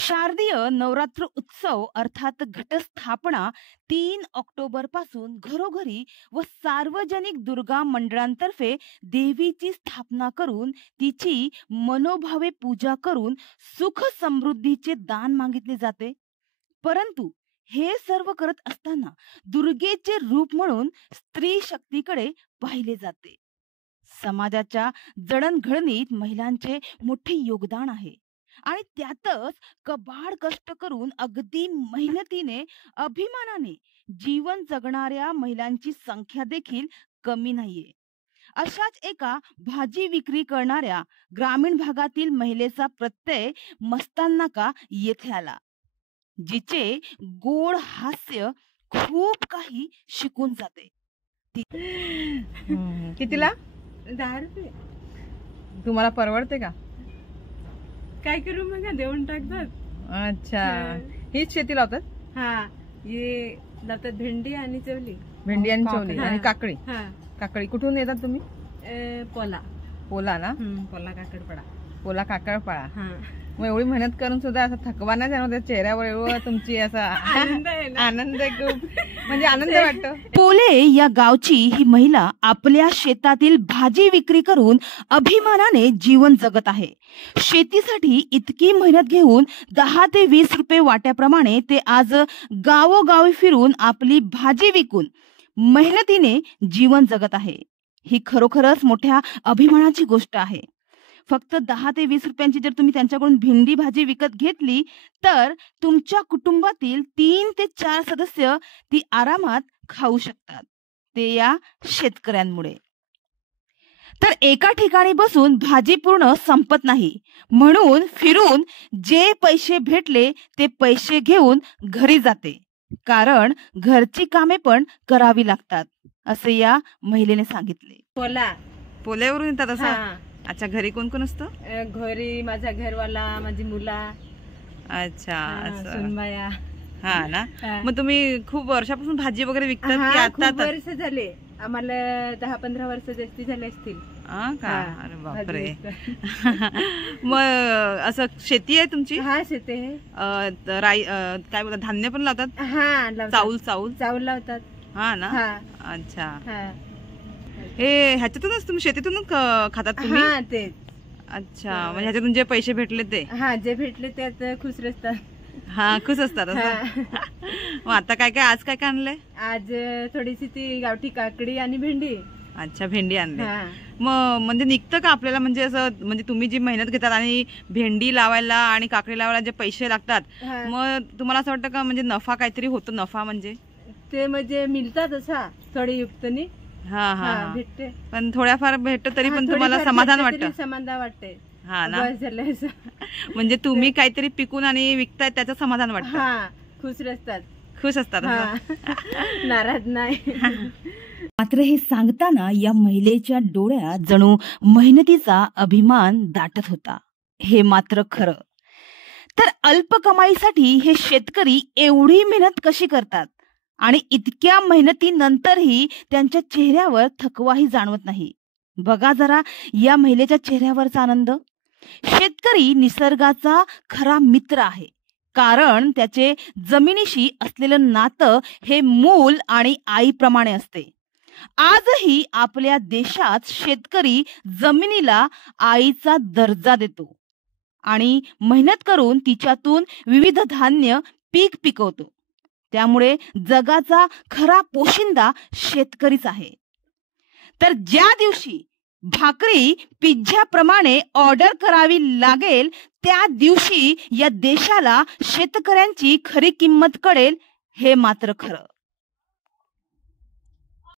शारदीय नवरात्र उत्सव अर्थात घटस्थापना 3 ऑक्टोबर पासून घरोघरी व सार्वजनिक दुर्गा मंडळांतर्फे देवीची स्थापना करून तिची मनोभावे पूजा करून सुख समृद्धीचे दान मागितले जाते. परंतु हे सर्व करत असताना दुर्गेचे रूप म्हणून स्त्री शक्तीकडे पाहिले जाते. समाजाच्या जडणघडणीत महिलांचे मोठे योगदान आहे आणि त्यातच कबाड कष्ट करून अगदी मेहनतीने अभिमानाने जीवन जगणाऱ्या महिलांची संख्या देखील कमी नाहीये. अशाच एका भाजी विक्री करणाऱ्या ग्रामीण भागातील महिलेचा प्रत्यय मस्ताननाका येथे आला, जिचे गोड हास्य खूप काही शिकून जाते. कितीला? 10 रुपये. तुम्हाला परवडते का? काय करू मग, देऊन टाकतात. अच्छा, हीच शेती लावतात? हा, हे लावतात भेंडी आणि चवली. भेंडी आणि चवली आणि काकडी. हा, काकडी कुठून येतात तुम्ही? पोला. पोला ना? पोला काकडपाडा. पोला काकडपाडा. हा, मग एवढी मेहनत करून सुद्धा असं थकवा नाही जाणवत त्या चेहऱ्यावर? एवढं तुमची असा आनंद आहे ना. आनंद आहे, खूप म्हणजे आनंद वाटतो. पोले या गावची ही महिला आपल्या शेतातील भाजी विक्री करून अभिमानाने जीवन जगत आहे. शेतीसाठी इतकी मेहनत घेऊन 10 ते 20 रुपये वाट्याप्रमाणे ते आज गावोगावी फिरून आपली भाजी विकून मेहनतीने जीवन जगत आहे. ही खरोखरच मोठ्या अभिमानाची गोष्ट आहे. फक्त 10 ते 20 रुपयांची जर तुम्ही त्यांच्याकडून भेंडी भाजी विकत घेतली तर तुमच्या कुटुंबातील 3 ते 4 सदस्य ती आरामात खाऊ शकतात. ते या शेतकऱ्यांमुळे. तर एका ठिकाणी बसून भाजी पूर्ण संपत नाही, म्हणून फिरून जे पैसे भेटले ते पैसे घेऊन घरी जाते, कारण घरची कामे पण करावी लागतात, असे या महिलेने सांगितले. पोला. पोल्यावरून येतात असं? हा. अच्छा, घरी कोण कोण असतं? घरी माझा घरवाला, माझी मुला. अच्छा, असं. सुनबाया. हा ना. हा. मग तुम्ही खूप वर्षापासून भाजी वगैरे विकतात की हा, आता? खूप वर्ष झाले आम्हाला. 10-15 वर्ष जास्ती झाले असतील. हा का? हा, अरे बापरे. भाजी विकतात. मग असं शेती आहे तुमची? हा, शेती आहे. काय बोलतात, धान्य पण लावतात? हा, लावतात. चावल लावतात. हा ना. हा. अच्छा, हा. हे ह्याच्यातूनच तुम्ही शेतीतूनच खातात तुम्ही? हा, तेच. अच्छा, म्हणजे ह्याच्यातून जे पैसे भेटले ते? हा, जे भेटले त्यात खुश असतात. हा, खुश असतात असं. मग आता काय काय, आज काय काय आणलंय? आज थोडीशी ती गावठी काकडी आणि भेंडी. अच्छा, भेंडी आणली. हा. मग म्हणजे निघतं का आपल्याला, म्हणजे असं, म्हणजे तुम्ही जी मेहनत घेतात आणि भेंडी लावायला आणि काकडी लावायला जे पैसे लागतात, हा. मग तुम्हाला असं वाटतं का म्हणजे नफा काहीतरी होतो? नफा म्हणजे ते म्हणजे मिळतात असा थोडी युक्तनी. हा हा हा. भेटते. पण थोड्याफार भेटतं तरी हा, पण तुम्हाला थोडीफार समाधान भेटते तरी वाटतं? समाधान वाटते. हा ना. बस झालं असं. म्हणजे तुम्ही काहीतरी पिकून आणि विकताय त्याचं समाधान वाटतं? हा, खुश असतात. खुश असतात असं? हा. नाराज नाही. मात्र हे सांगताना या महिलेच्या डोळ्यात जणू मेहनतीचा अभिमान दाटत होता. हे मात्र खरं. तर अल्प कमाईसाठी हे शेतकरी एवढी मेहनत कशी करतात आणि इतक्या मेहनतीनंतरही त्यांच्या चेहऱ्यावर थकवाही जाणवत नाही? बघा जरा या महिलेच्या चेहऱ्यावरचा आनंद. शेतकरी निसर्गाचा खरा मित्र आहे, कारण त्याचे जमिनीशी असलेलं नातं हे मूल आणि आईप्रमाणे असते. आजही आपल्या देशात शेतकरी जमिनीला आईचा दर्जा देतो आणि मेहनत करून तिच्यातून विविध धान्य पीक पिकवतो. त्यामुळे जगाचा खरा पोशिंदा शेतकरीच आहे. तर ज्या दिवशी भाकरी पिझ्झाप्रमाणे ऑर्डर करावी लागेल त्या दिवशी या देशाला शेतकऱ्यांची खरी किंमत कळेल, हे मात्र खरं.